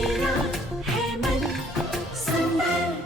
मेरा है मन सुंदर।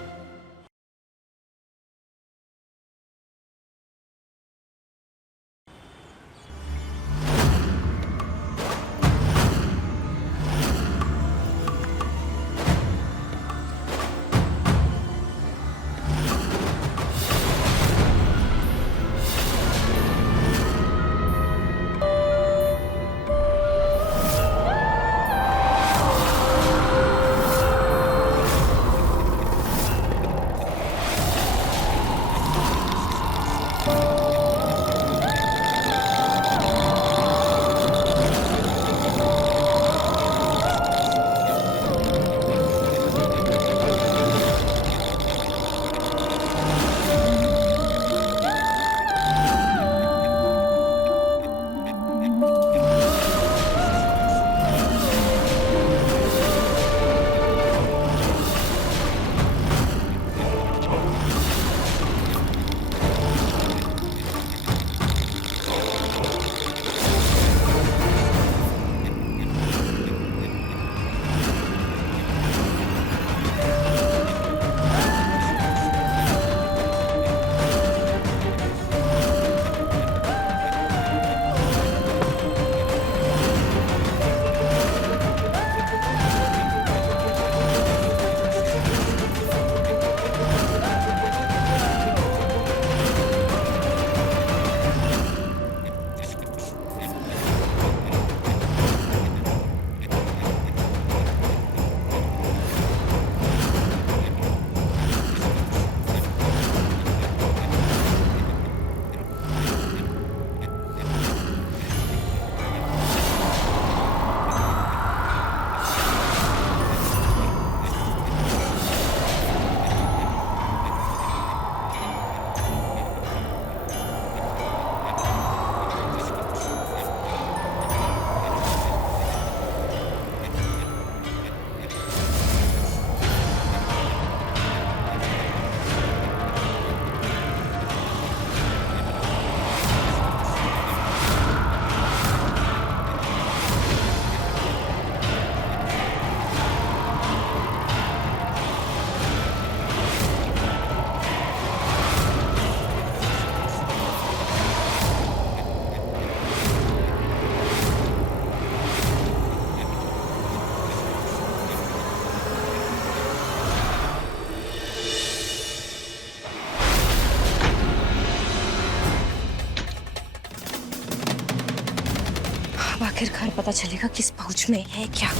अब आखिरकार पता चलेगा किस पाउच में है क्या।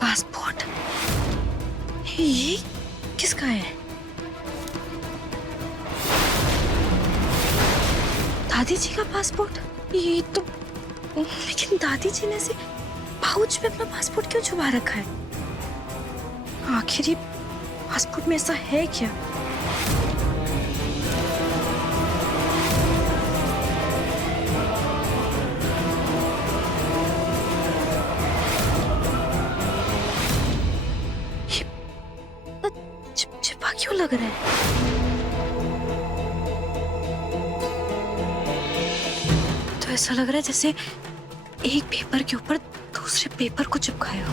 पासपोर्ट ये किसका है? दादी जी का पासपोर्ट? ये तो लेकिन दादी जी ने से पाउच में अपना पासपोर्ट क्यों छुपा रखा है? आखिर ये पासपोर्ट में ऐसा है क्या? ये चिपचिपा क्यों लग रहा है? ऐसा लग रहा है जैसे एक पेपर के ऊपर दूसरे पेपर को चिपकाया हो।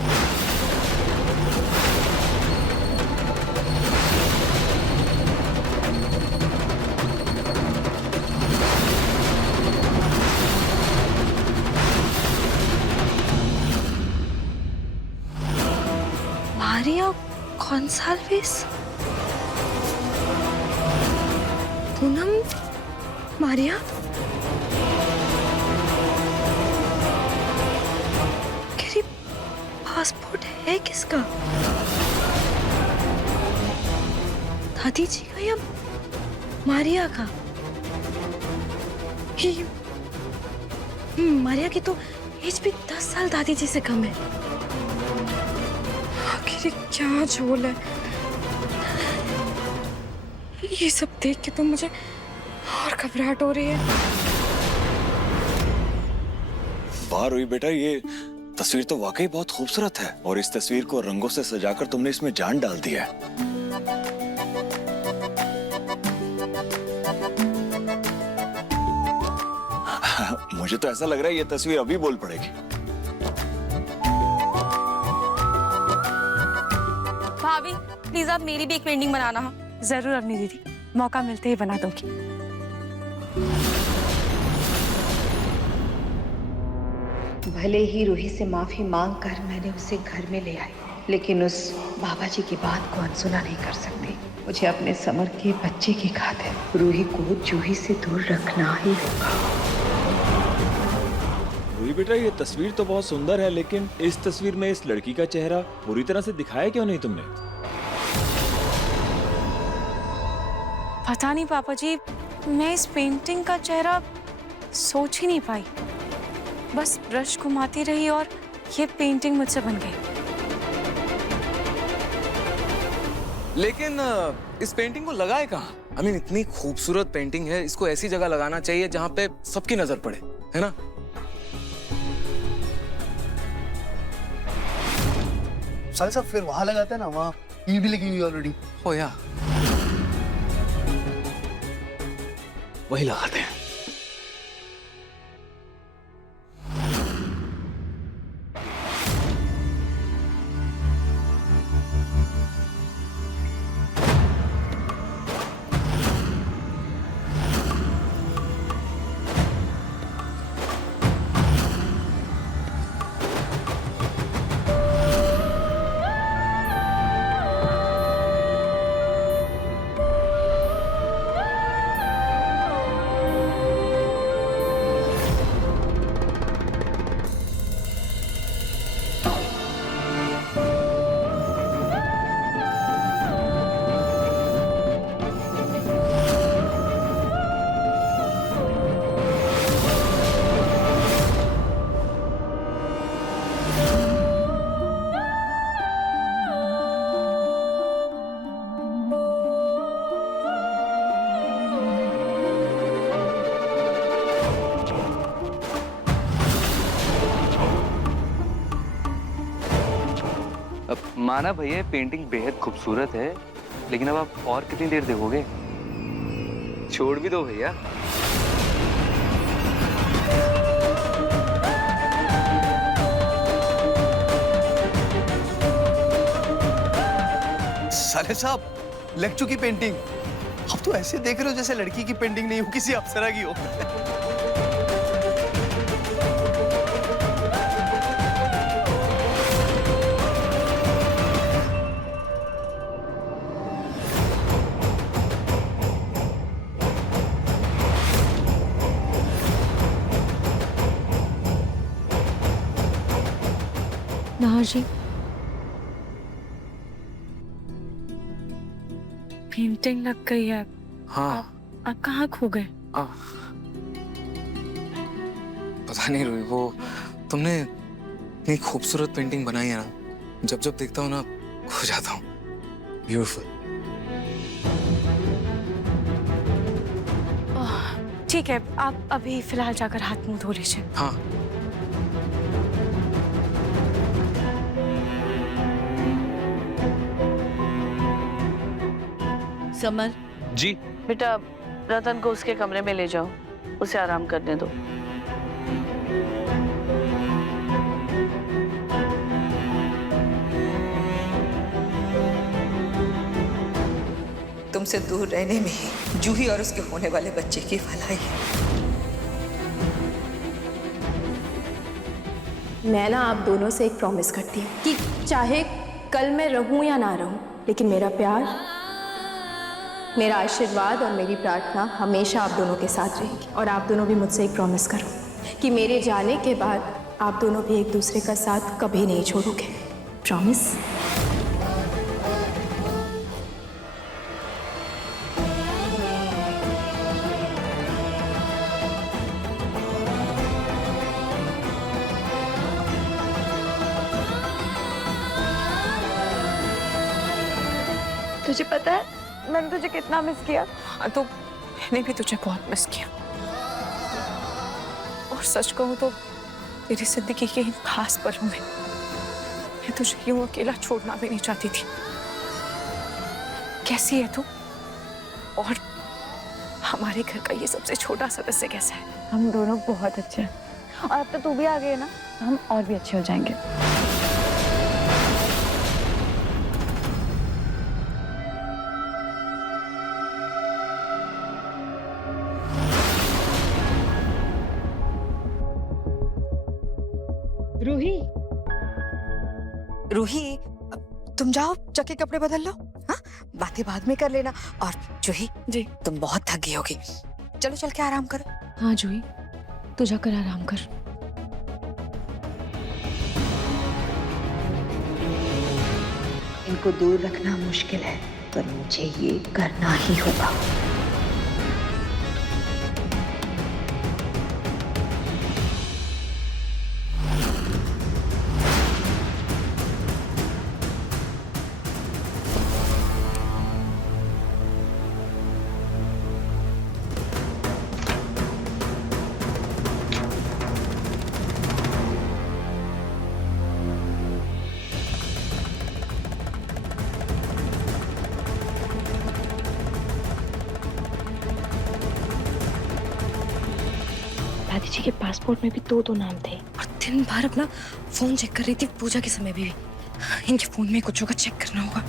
मारिया कॉन्साल्वेस, पूनम मारिया। पासपोर्ट है किसका? दादी जी का या मारिया का? मारिया की तो एज भी 10 साल दादी जी से कम है। आखिर क्या झोल है? ये सब देख के तो मुझे और घबराहट हो रही है। बाहर हुई बेटा, ये तस्वीर तो वाकई बहुत खूबसूरत है और इस तस्वीर को रंगों से सजाकर तुमने इसमें जान डाल दी है। मुझे तो ऐसा लग रहा है ये तस्वीर अभी बोल पड़ेगी। भाभी प्लीज आप मेरी भी एक पेंटिंग बनाना। जरूर अपनी दीदी, मौका मिलते ही बना दूंगी। भले ही रूही से माफी मांगकर मैंने उसे घर में ले आई, लेकिन उस बाबा जी की बात को अनसुना नहीं कर सकती। मुझे अपने समर के बच्चे की खातिर रूही को जूही से दूर रखना ही होगा। रूही बेटा, ये तस्वीर तो बहुत सुंदर है, लेकिन इस तस्वीर में इस लड़की का चेहरा पूरी तरह से दिखाया क्यों नहीं तुमने? पता नहीं पापा जी, मैं इस पेंटिंग का चेहरा सोच ही नहीं पाई। बस ब्रश घुमाती रही और ये पेंटिंग मुझसे बन गई। लेकिन इस पेंटिंग को लगाए कहाँ? I mean, इतनी खूबसूरत पेंटिंग है, इसको ऐसी जगह लगाना चाहिए जहाँ पे सबकी नजर पड़े, है ना? साले साहब फिर वहां लगाते हैं ना, वहां ईंट भी लगी हुई ऑलरेडी। हो या वही लगाते हैं। अब माना भैया पेंटिंग बेहद खूबसूरत है, लेकिन अब आप और कितनी देर देखोगे? छोड़ भी दो भैया। साले साहब लग चुकी पेंटिंग। अब तो ऐसे देख रहे हो जैसे लड़की की पेंटिंग नहीं हो, किसी अप्सरा की हो। नाहर जी, पेंटिंग लग गई है। हाँ। आप कहाँ खो गए? पता नहीं रूही, वो तुमने इतनी खूबसूरत पेंटिंग बनाई है ना, जब जब देखता हूँ ना खो जाता हूँ। ब्यूटीफुल। ठीक है, आप अभी फिलहाल जाकर हाथ मुंह धो लीजिए। हाँ। समर जी बेटा, रतन को उसके कमरे में ले जाओ, उसे आराम करने दो। तुमसे दूर रहने में ही जूही और उसके होने वाले बच्चे की भलाई है। मैं ना आप दोनों से एक प्रॉमिस करती हूँ कि चाहे कल मैं रहूं या ना रहूं, लेकिन मेरा प्यार, मेरा आशीर्वाद और मेरी प्रार्थना हमेशा आप दोनों के साथ रहेगी। और आप दोनों भी मुझसे एक प्रॉमिस करो कि मेरे जाने के बाद आप दोनों भी एक दूसरे का साथ कभी नहीं छोड़ोगे। प्रॉमिस? तुझे पता है मैंने तुझे कितना मिस किया? तो मैंने भी तुझे बहुत मिस किया। और सच कहूँ तो मेरी जिंदगी के इन खास पलों में मैं तुझे यूं अकेला छोड़ना भी नहीं चाहती थी। कैसी है तू? और हमारे घर का ये सबसे छोटा सदस्य कैसा है? हम दोनों बहुत अच्छे हैं और अब तो तू भी आ गई है ना, हम और भी अच्छे हो जाएंगे। रूही, तुम जाओ, जाके कपड़े बदल लो। हाँ, बातें बाद में कर लेना। और जूही जी। तुम बहुत थक गई होगी, चलो चल के आराम करो। हाँ जूही, तू जाकर आराम कर। इनको दूर रखना मुश्किल है, पर मुझे ये करना ही होगा। दादी जी के पासपोर्ट में भी दो नाम थे और दिन भर अपना फोन चेक कर रही थी पूजा के समय भी। इनके फोन में कुछ होगा, चेक करना होगा।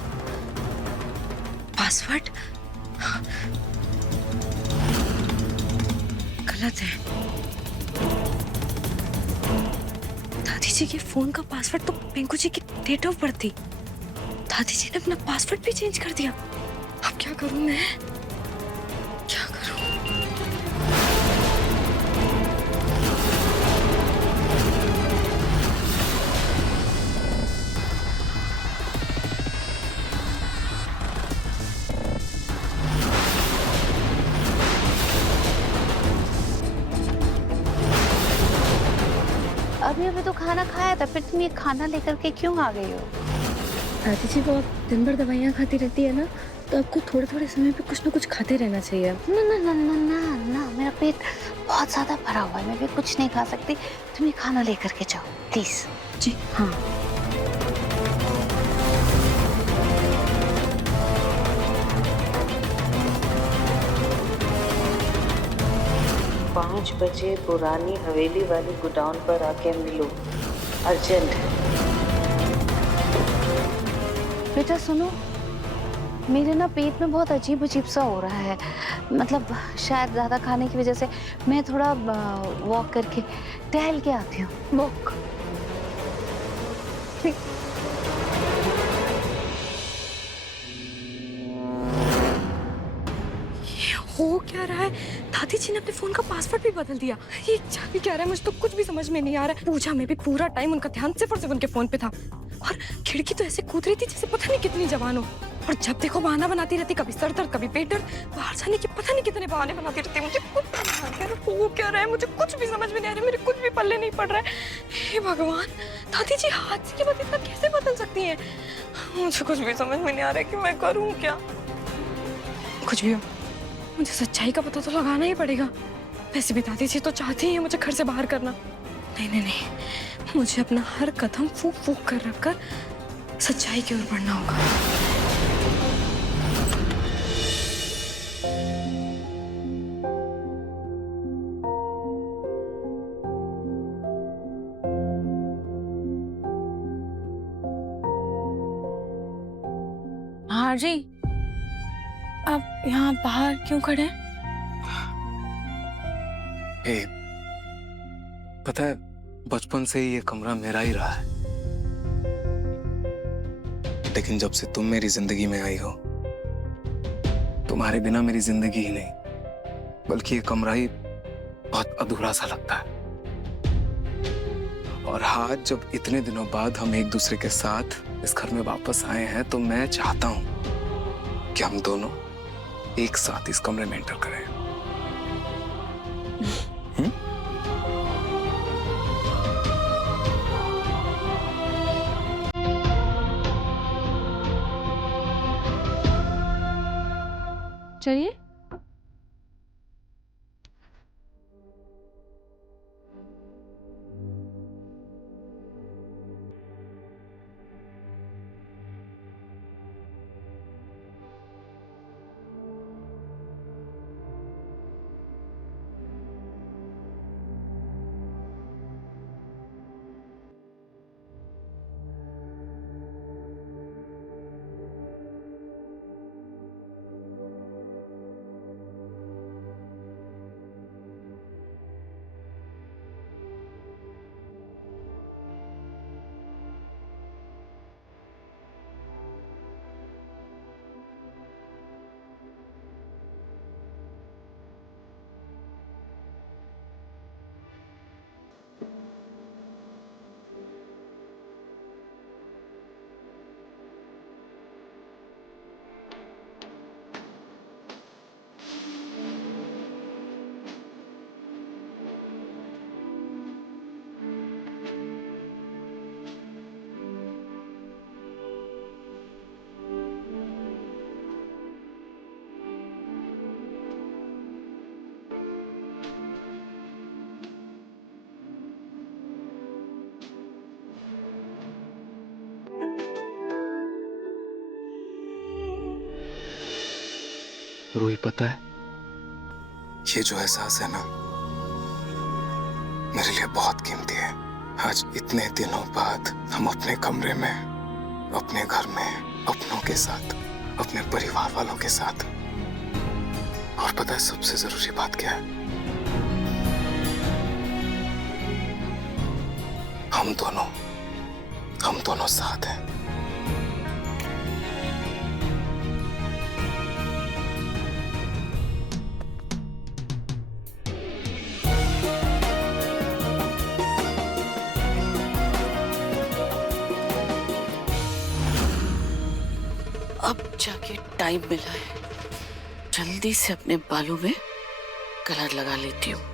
पासवर्ड गलत है। दादी जी के फोन का पासवर्ड तो पिंकू जी की डेट ऑफ बर्थ थी। दादी जी ने अपना पासवर्ड भी चेंज कर दिया। अब क्या करूं मैं, क्या करूं? अभी तो खाना खाया था, फिर तुम ये खाना लेकर के क्यों आ गई हो? दादी जी वो दिन भर दवाइयाँ खाती रहती है ना, तो आपको थोड़े थोड़े समय पे कुछ ना कुछ खाते रहना चाहिए। ना ना ना ना ना ना, मेरा पेट बहुत ज्यादा भरा हुआ है, मैं भी कुछ नहीं खा सकती। तुम ये खाना लेकर के जाओ प्लीज। जी हाँ। 5 बजे पुरानी हवेली वाली गोडाउन पर आके मिलो, अर्जेंट है। बेटा सुनो, मेरे ना पेट में बहुत अजीब अजीब सा हो रहा है, मतलब शायद ज़्यादा खाने की वजह से। मैं थोड़ा वॉक करके टहल के आती हूँ। वॉक हो क्या रहा है? दादी जी ने अपने फोन का पासवर्ड भी बदल दिया। ये चल क्या रहा है, मुझे तो कुछ भी समझ में नहीं आ रहा है। पूजा में भी पूरा टाइम उनका ध्यान सिर्फ और सिर्फ उनके फोन पे था, और खिड़की तो ऐसे कूद रही थी जैसे पता नहीं कितनी जवान हो। और जब देखो बहाना बनाती रहती, कभी सर दर्द कभी पेट दर्द, बाहर जाने के पता नहीं कितने बहाने बनाती रहती। मुझे कुछ हो क्या रहा है, मुझे कुछ भी समझ में नहीं आ रहा है, मेरे कुछ भी पल्ले नहीं पड़ रहा है। हे भगवान, दादी जी हाथ की बात इतना कैसे बदल सकती है? मुझे कुछ भी समझ में नहीं आ रहा है कि मैं करूँ क्या। कुछ भी हो, मुझे सच्चाई का पता तो लगाना ही पड़ेगा। वैसे भी दादी जी तो चाहती ही है मुझे घर से बाहर करना। नहीं नहीं नहीं, मुझे अपना हर कदम फूक फूक कर रखकर सच्चाई की ओर बढ़ना होगा। हाँ जी, आप यहाँ बाहर क्यों खड़े हैं? पता है, बचपन से ही ये कमरा मेरा ही रहा है, लेकिन जब से तुम मेरी जिंदगी में आई हो, तुम्हारे बिना मेरी जिंदगी ही नहीं बल्कि ये कमरा ही बहुत अधूरा सा लगता है। और आज जब इतने दिनों बाद हम एक दूसरे के साथ इस घर में वापस आए हैं, तो मैं चाहता हूं कि हम दोनों एक साथ इस कमरे में एंटर करें। चलिए। रूही, पता है ये जो एहसास है ना, मेरे लिए बहुत कीमती है। आज इतने दिनों बाद हम अपने कमरे में, अपने घर में, अपनों के साथ, अपने परिवार वालों के साथ। और पता है सबसे जरूरी बात क्या है? हम दोनों साथ हैं। अब जाके टाइम मिला है, जल्दी से अपने बालों में कलर लगा लेती हूँ।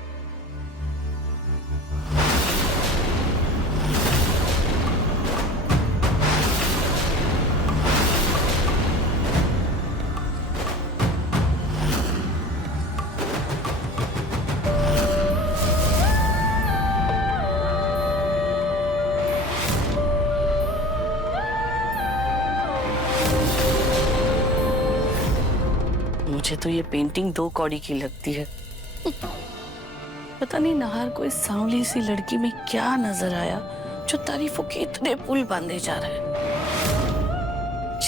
मुझे तो ये पेंटिंग 2 कौड़ी की लगती है। पता नहीं नाहर को इस सांवली सी लड़की में क्या नजर आया जो तारीफों के इतने पुल बांधे जा रहा है।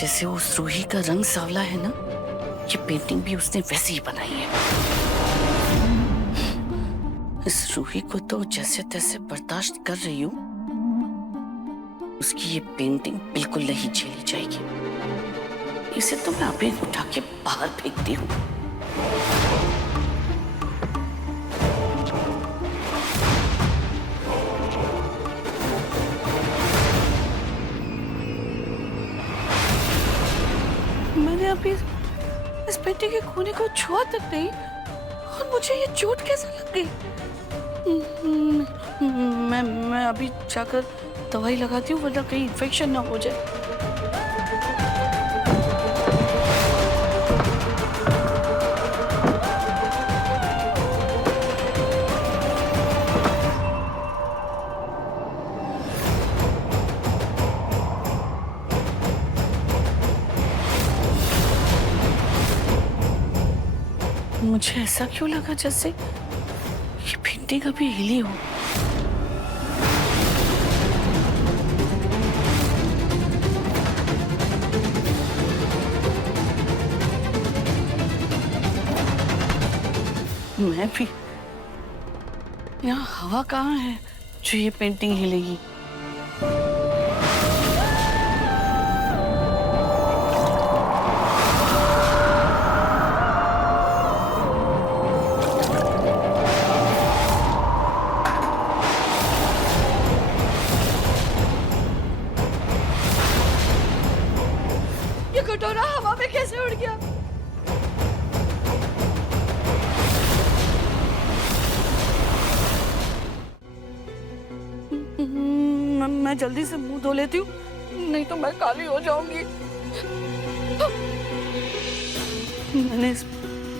जैसे उस रूही का रंग सांवला है ना, ये पेंटिंग भी उसने वैसे ही बनाई है। इस रूही को तो जैसे तैसे बर्दाश्त कर रही हूँ, उसकी ये पेंटिंग बिल्कुल नहीं झेली जाएगी। इसे तो मैं अभी उठा के बाहर फेंकती हूँ। मैंने अभी इस पेंटिंग के कोने को छुआ तक नहीं, और मुझे ये चोट कैसे लग गई? मैं अभी जाकर दवाई लगाती हूँ, वरना कहीं इन्फेक्शन ना हो जाए। मुझे ऐसा क्यों लगा जैसे ये पेंटिंग अभी हिली हो। मैं भी, यहाँ हवा कहाँ है जो ये पेंटिंग हिलेगी? कटोरा हवा में कैसे उड़ गया? मैं जल्दी से मुंह धो लेती हूँ, नहीं तो मैं काली हो जाऊंगी। मैंने इस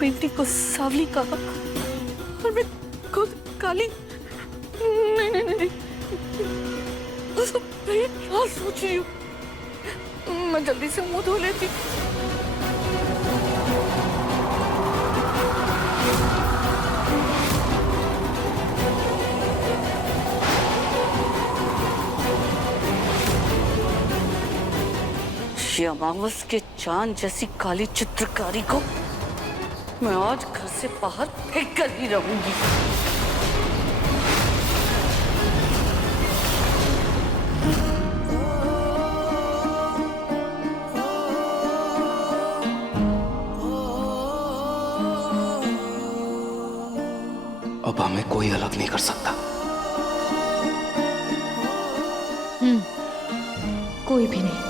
पेंटिंग को सांवली कहा और मैं खुद काली। नहीं नहीं नहीं, मैं क्या सोच रही हूँ? मैं जल्दी से मुंह धो लेती। अमावस के चांद जैसी काली चित्रकारी को मैं आज घर से बाहर फेंक कर ही रहूंगी। अब हमें कोई अलग नहीं कर सकता। कोई भी नहीं।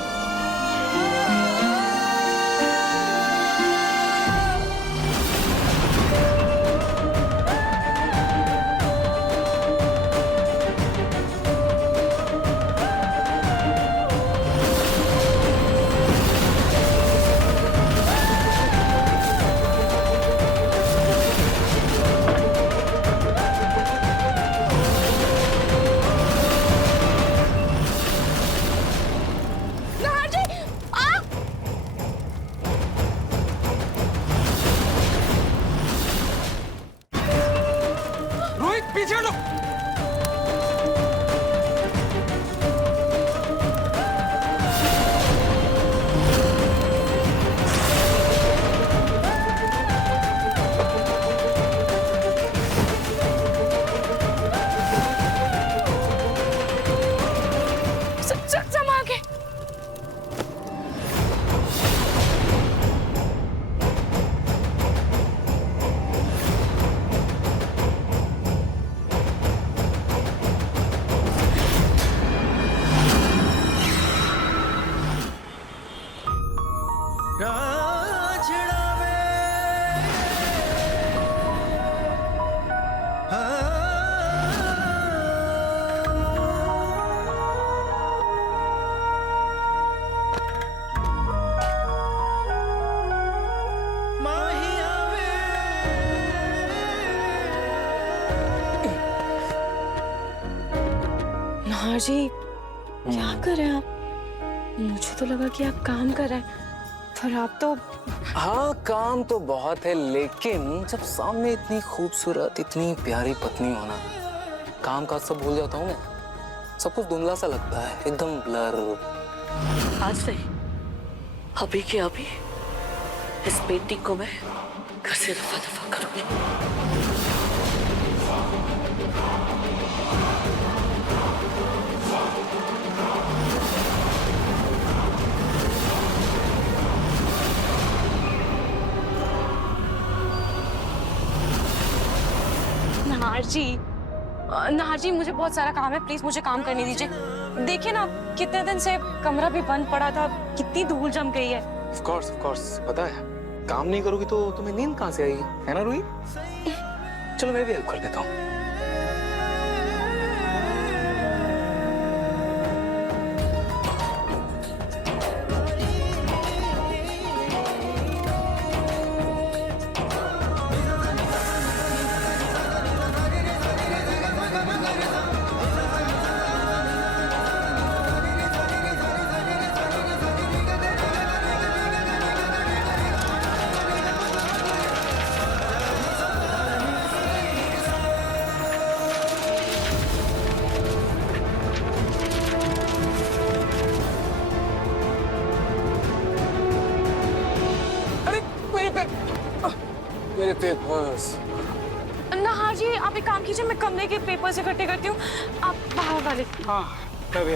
नाहर जी क्या कर रहे हैं आप? मुझे तो लगा कि आप काम कर रहे हैं, पर आप तो हाँ काम तो बहुत है, लेकिन जब सामने इतनी खूबसूरत इतनी प्यारी पत्नी हो ना, काम काज सब भूल जाता हूँ मैं। सब कुछ धुंधला सा लगता है, एकदम ब्लर। आज नहीं, अभी के अभी इस पेंटिंग को मैं घर से रफा दफा करूंगी। नाहर जी मुझे बहुत सारा काम है, प्लीज मुझे काम करने दीजिए। देखिए ना कितने दिन से कमरा भी बंद पड़ा था, कितनी धूल जम गई है। ऑफ कोर्स पता है, काम नहीं करोगी तो तुम्हें नींद कहाँ से आएगी, है ना रूही? चलो मैं भी हेल्प कर देता हूँ। मेरे पेपर्स। नाहर जी आप एक काम कीजिए, मैं कमरे के पेपर्स इकट्ठे करती हूँ, आप बाहर वाले। हाँ मैं भी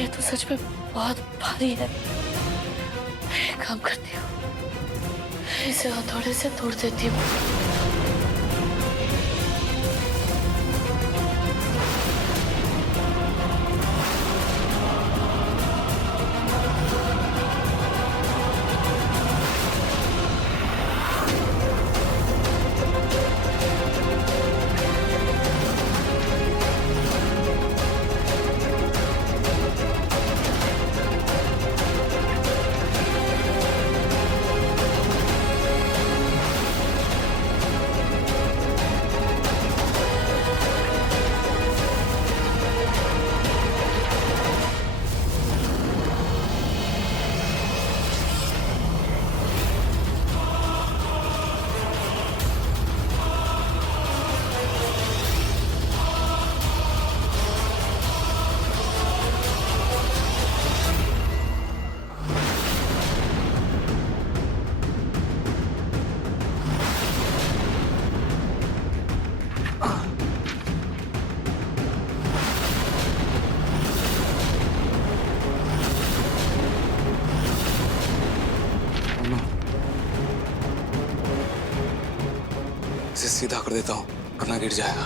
ये तो सच में बहुत भारी है। एक काम करती हूँ, इसे हथौड़े से तोड़ देती हूँ। इसे सीधा कर देता हूँ वरना गिर जाएगा।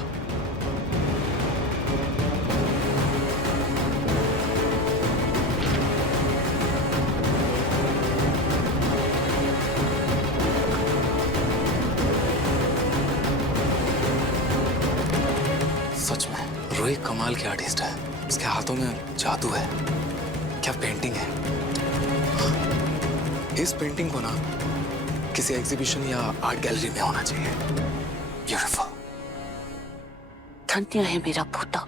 सच में रूही कमाल की आर्टिस्ट है, उसके हाथों में जादू है। क्या पेंटिंग है। इस पेंटिंग को ना किसी एग्जीबिशन या आर्ट गैलरी में होना चाहिए। ब्यूटीफुल। धन्य है मेरा पोता,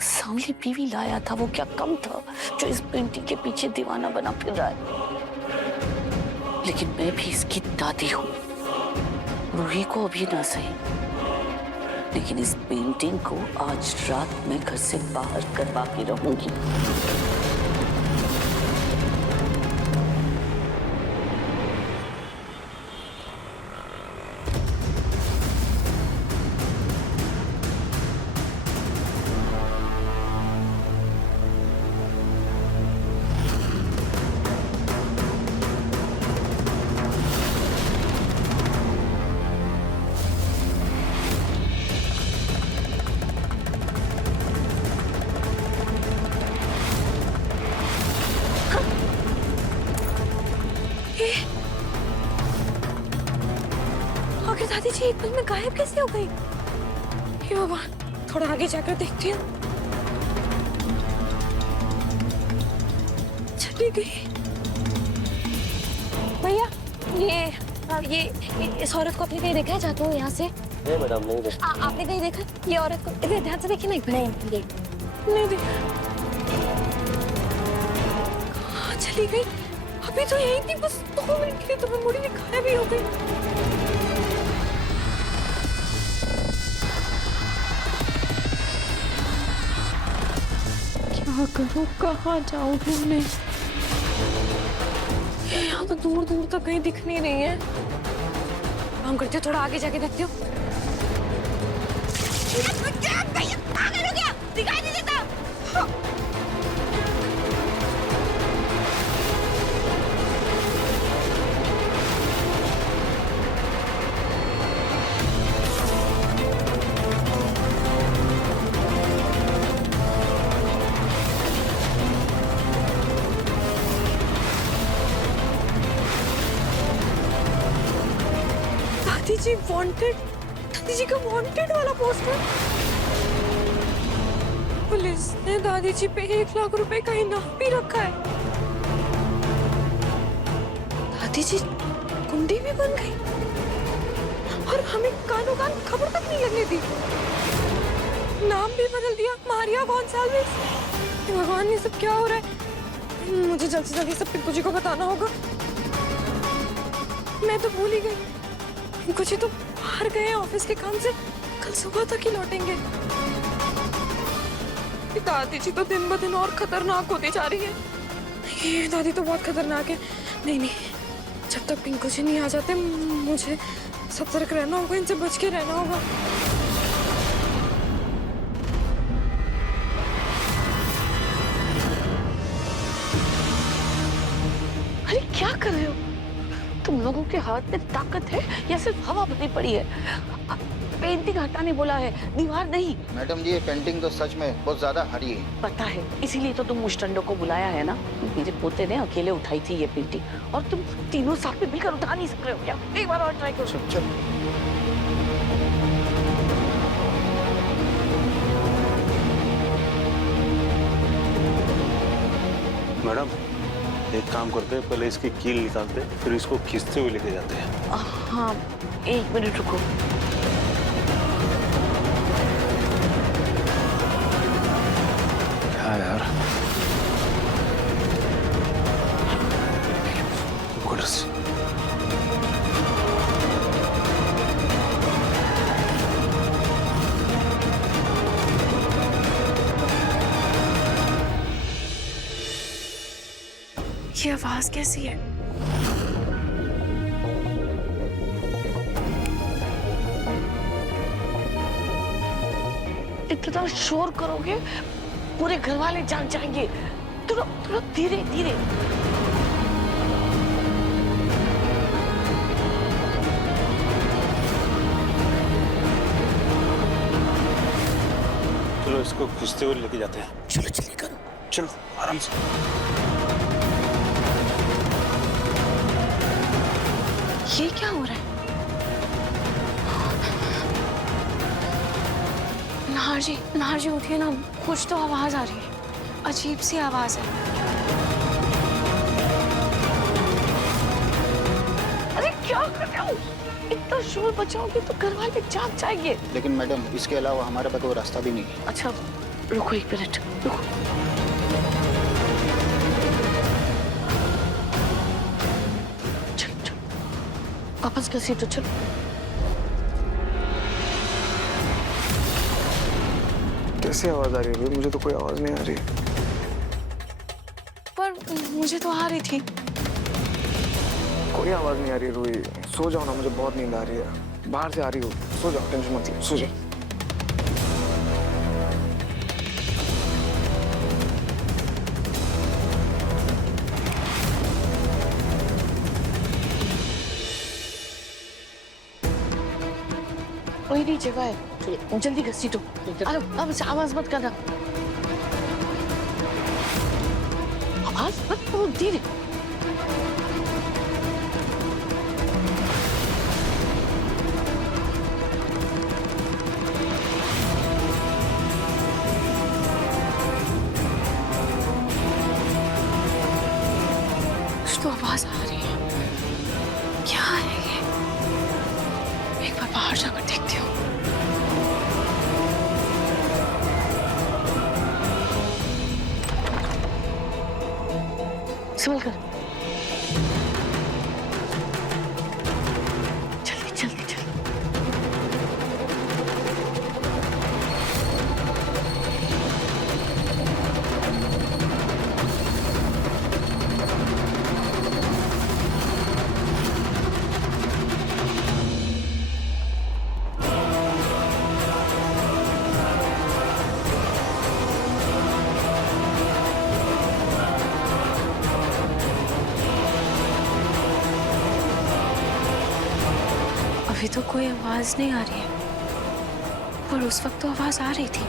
सांवली बीवी लाया था, वो क्या कम था जो इस पेंटिंग के पीछे दीवाना बना फिर रहा है। लेकिन मैं भी इसकी दादी हूँ। रूही को अभी ना सही, लेकिन इस पेंटिंग को आज रात मैं घर से बाहर करवा के रहूंगी। आखिर दादी जी एक पल में गायब कैसे हो गई? हे भगवान, थोड़ा आगे जाकर देखती हूँ। चली गई। भैया ये इस औरत को आपने कहीं देखा है जाते हुए यहाँ से? नहीं मैडम, नहीं देखा। आपने कहीं देखा ये औरत को? इधर ध्यान से देखिए ना। नहीं देखा। कहाँ चली गई? अभी तो यही थी, बस 2 मिनट के लिए तो मैं मुड़ी में गायब भी हो गई। क्या करूँ, कहाँ जाऊँ ढूंढने? यहाँ तो दूर दूर तक कहीं दिख नहीं रही है। काम करती हूँ, थोड़ा आगे जाके देखती हूँ। दिखाई नहीं देता। दादी जी वांटेड, दादी जी का वांटेड वाला पोस्टर। पुलिस ने दादी जी पे 1 लाख रुपए का इनाम भी रखा है। दादी जी गुंडी भी बन गई और हमें कानों कान खबर तक नहीं लगने दी। नाम भी बदल दिया, मारिया गोंसाल्विस। भगवान, ये सब क्या हो रहा है? मुझे जल्द से जल्द सब पिंकू जी को बताना होगा। मैं तो भूल ही गई, पिंकू जी तो बाहर गए ऑफिस के काम से, कल सुबह तक ही लौटेंगे। दादी जी तो दिन ब दिन और खतरनाक होती जा रही है। ये दादी तो बहुत खतरनाक है। नहीं, जब तक पिंकू जी नहीं आ जाते मुझे सतर्क रहना होगा, इनसे बच के रहना होगा। अरे क्या कर रहे हो तुम? लोगों के हाथ में ताकत है या सिर्फ हवा भरी पड़ी है? पेंटिंग हटाने बोला है, दीवार नहीं। मैडम जी, ये पेंटिंग तो सच में बहुत ज्यादा हरी है। पता है, इसीलिए तो तुम मुस्टंडों को बुलाया है ना। मेरे पोते ने अकेले उठाई थी ये पेंटिंग और तुम तीनों साथ में मिलकर उठा नहीं सक रहे हो क्या? एक बार और ट्राई करो। चल। मैडम, एक काम करते हैं, पहले इसकी कील निकालते, फिर इसको खींचते हुए लेके जाते हैं। हाँ, 1 मिनट रुको। हाँ यार, ये आवाज कैसी है? इतना शोर करोगे पूरे घर वाले जाग जाएंगे। थोड़ा थोड़ा धीरे धीरे। चलो इसको खींचते हुए लेके जाते हैं। चलो जल्दी करो। चलो आराम से। ये क्या हो रहा है? नाहर जी उठिए ना, कुछ तो आवाज आ रही है, अजीब सी आवाज है। अरे क्या कर रहे हो? इतना शोर बचाओगे तो घर वाले जाग जाएंगे। लेकिन मैडम, इसके अलावा हमारे पास कोई रास्ता भी नहीं है। अच्छा रुको 1 मिनट, रुको। चल वापस का सीट, चलो। कैसे आवाज आ रही है? मुझे तो कोई आवाज नहीं आ रही। पर मुझे तो आ रही थी। कोई आवाज नहीं आ रही। रूही, सो जाओ ना, मुझे बहुत नींद आ रही है। बाहर से आ रही हो, सो जाओ, टेंशन मत लो, सो जाओ। वही जगह है, जल्दी घसीटो। अरे अब आवाज मत करना, आवाज मत करो, धीरे। संभल कर। जल्दी जल्दी जल्दी। अभी तो कोई आवाज नहीं आ रही है, पर उस वक्त तो आवाज आ रही थी।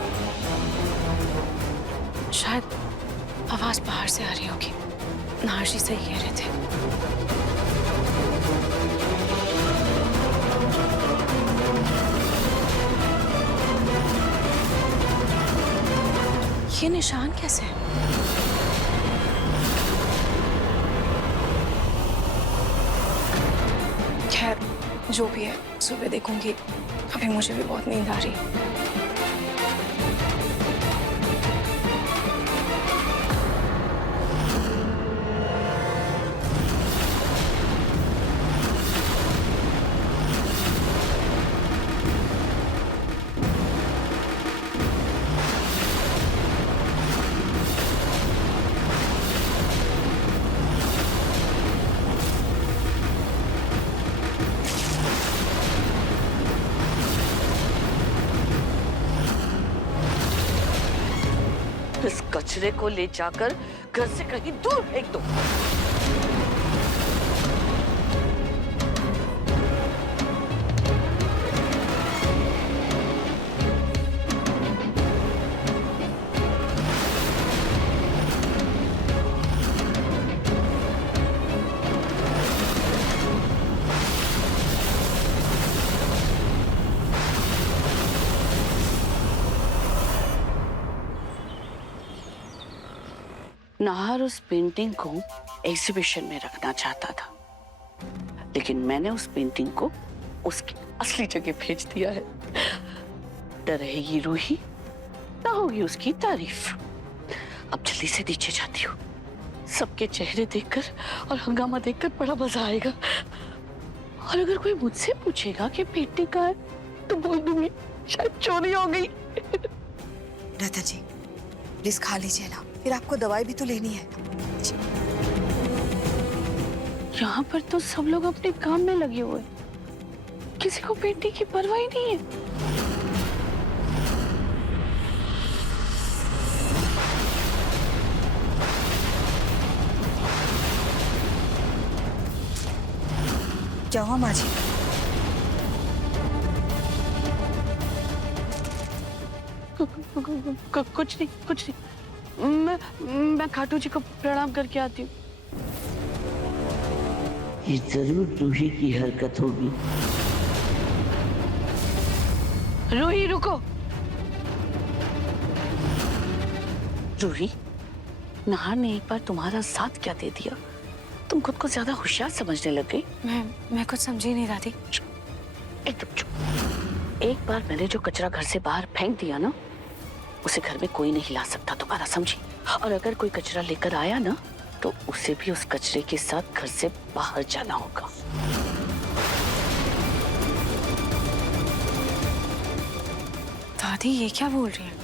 शायद आवाज बाहर से आ रही होगी। नाहर जी सही कह रहे थे। ये निशान कैसे है? खैर जो भी है सुबह देखूंगी। अभी मुझे भी बहुत नींद आ रही है। इस कचरे को ले जाकर घर से कहीं दूर फेंक दो। नाहर उस पेंटिंग को एग्जीबिशन में रखना चाहता था, लेकिन मैंने उस पेंटिंग को उसकी असली जगह भेज दिया है। न रहेगी रूही, ना होगी उसकी तारीफ। अब जल्दी से नीचे जाती हूँ। सबके चेहरे देखकर और हंगामा देखकर बड़ा मजा आएगा। और अगर कोई मुझसे पूछेगा कि पेंटिंग कहाँ है, तो बोल दूंगी शायद चोरी हो गई। लता जी प्लीज खा लीजिए ना, फिर आपको दवाई भी तो लेनी है। यहाँ पर तो सब लोग अपने काम में लगे हुए, किसी को पेंटिंग की परवाह ही नहीं है। क्या हुआ माँ जी? कुछ नहीं कुछ नहीं। मैं खाटू जी को प्रणाम करके आती हूँ। ये जरूर रूही की हरकत होगी। रूही रुको। रूही, नाहर ने एक बार तुम्हारा साथ क्या दे दिया? तुम खुद को ज्यादा होशियार समझने लग गई। मैं कुछ समझी नहीं दादी। एकदम चुप। एक बार मैंने जो कचरा घर से बाहर फेंक दिया ना, उसे घर में कोई नहीं ला सकता दोबारा, समझी? और अगर कोई कचरा लेकर आया ना, तो उसे भी उस कचरे के साथ घर से बाहर जाना होगा। दादी ये क्या बोल रही है?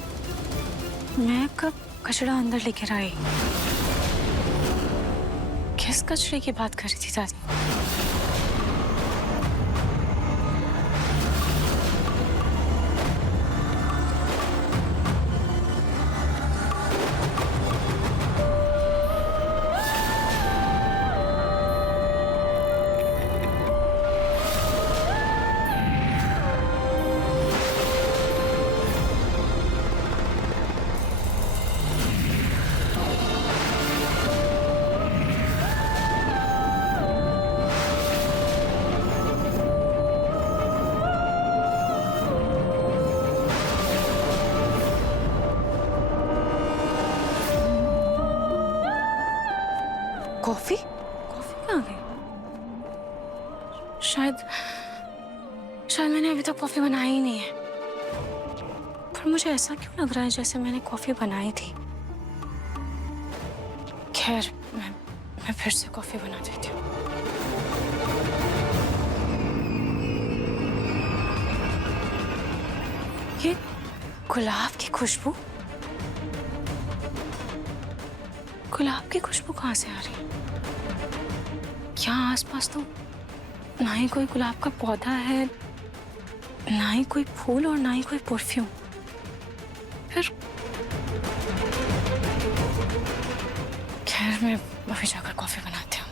मैं कब कचरा अंदर लेकर आई? किस कचरे की बात कर रही थी दादी? कॉफी? कॉफी कहाँ गई? शायद मैंने अभी तक कॉफी बनाई ही नहीं है। पर मुझे ऐसा क्यों लग रहा है जैसे मैंने कॉफी बनाई थी। खैर मैं मैं फिर से कॉफी बना देती हूँ। ये गुलाब की खुशबू, गुलाब की खुशबू कहाँ से आ रही है? क्या आसपास तो ना ही कोई गुलाब का पौधा है, ना ही कोई फूल और ना ही कोई परफ्यूम। फिर खैर मैं अभी जाकर कॉफी बनाती हूँ।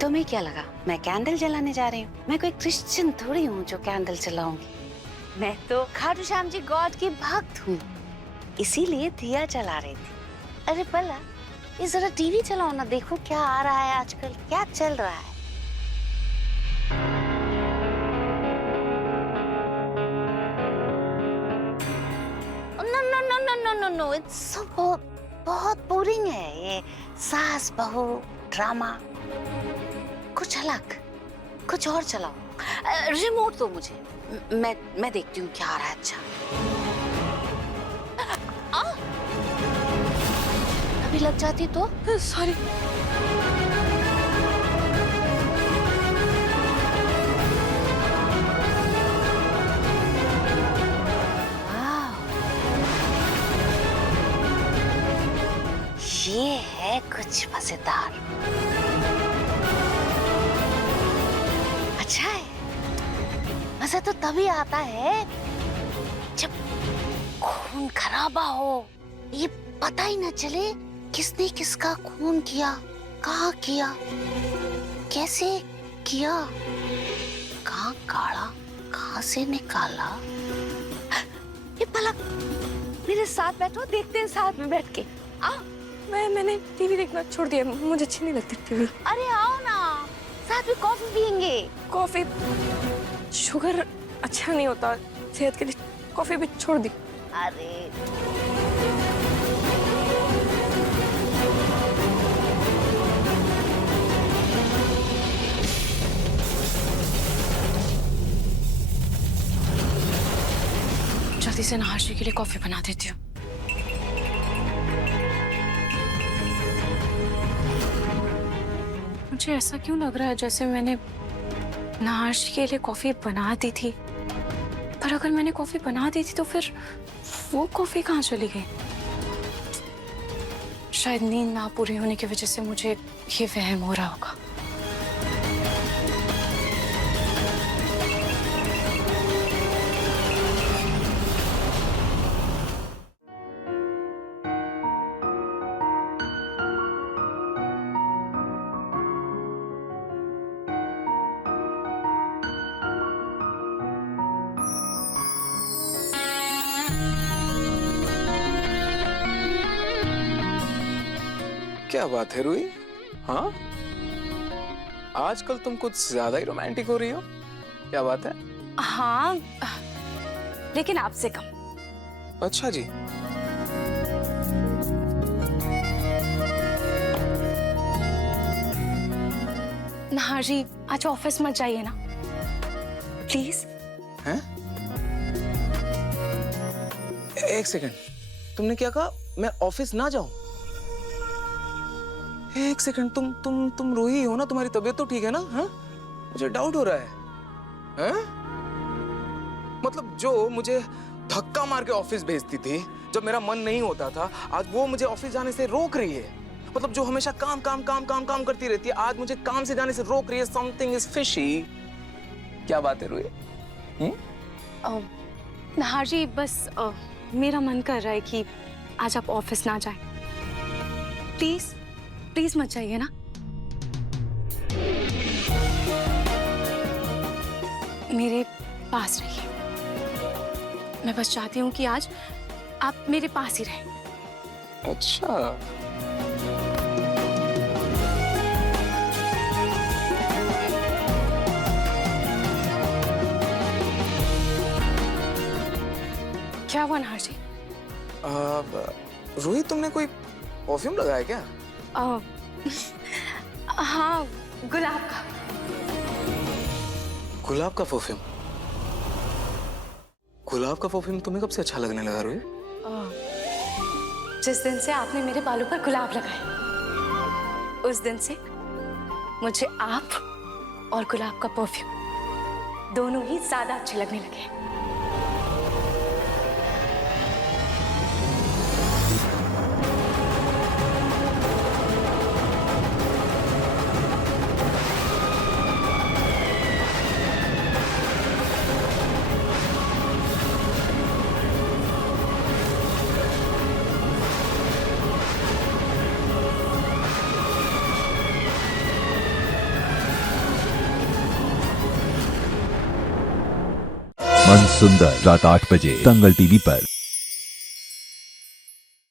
तुम्हें क्या लगा मैं कैंडल जलाने जा रही हूँ? मैं कोई क्रिश्चियन थोड़ी हूँ जो कैंडल जलाऊंगी। मैं तो खाटू श्याम जी गॉड की भक्त हूँ, इसीलिए दिया जला रही थी। अरे भला ये जरा टीवी चलाओ ना, देखो क्या आ रहा है आजकल, क्या चल रहा है। No no no no no no no, it's बहुत बोरिंग है ये सास बहू ड्रामा। कुछ अलग, कुछ और चलाओ। रिमोट दो मुझे, मैं देखती हूँ क्या आ रहा है। अच्छा अभी लग जाती तो सॉरी। ये है कुछ मजेदार। अच्छा है, मजा तो तभी आता है जब खून खराबा हो, ये पता ही न चले किसने किसका खून किया, कहाँ किया, कैसे किया, कहाँ काढ़ा, कहाँ से निकाला। ये पलक मेरे साथ बैठो, देखते हैं साथ में बैठ के। आ मैंने टीवी देखना छोड़ दिया, मुझे अच्छी नहीं लगती टीवी। अरे आओ ना, साथ में कॉफी पियेंगे। कॉफी शुगर अच्छा नहीं होता सेहत के लिए, कॉफी भी छोड़ दी। अरे जल्दी से नहाशी के लिए कॉफी बना देती हूँ। मुझे ऐसा क्यों लग रहा है जैसे मैंने नहाशी के लिए कॉफी बना दी थी, पर अगर मैंने कॉफी बना दी थी तो फिर वो कॉफी कहाँ चली गई? शायद नींद ना पूरी होने की वजह से मुझे ये वहम हो रहा होगा। क्या बात है रूही? हाँ, आजकल तुम कुछ ज्यादा ही रोमांटिक हो रही हो। क्या बात है? हाँ, लेकिन आपसे कम। अच्छा जी। नहार जी, आज ऑफिस मत जाइए ना प्लीज। हैं? एक सेकंड, तुमने क्या कहा? मैं ऑफिस ना जाऊं? एक सेकंड, तुम रूही हो ना? तुम्हारी तबीयत तो ठीक है ना? हाँ? मुझे डाउट हो रहा है। हैं? मतलब जो मुझे धक्का मार के ऑफिस भेजती थी जब मेरा मन नहीं होता था, आज वो मुझे ऑफिस जाने से रोक रही है। मतलब जो हमेशा काम काम काम काम काम करती रहती है, आज मुझे काम से जाने से रोक रही है। Something is fishy. क्या बात है रूही? नहार जी, बस मेरा मन कर रहा है कि आज आप ऑफिस ना जाएं। प्लीज प्लीज मत जाइए ना। मेरे पास रहिए। मैं बस चाहती हूँ कि आज आप मेरे पास ही रहें। अच्छा, क्या हुआ नाहर जी? रूही, तुमने कोई परफ्यूम लगाया क्या? हाँ, गुलाब का। गुलाब का परफ्यूम? गुलाब का परफ्यूम तुम्हें कब से अच्छा लगने लगा रूही? जिस दिन से आपने मेरे बालों पर गुलाब लगाए, उस दिन से मुझे आप और गुलाब का परफ्यूम दोनों ही ज्यादा अच्छे लगने लगे। मन सुंदर रात 8 बजे दंगल टीवी पर।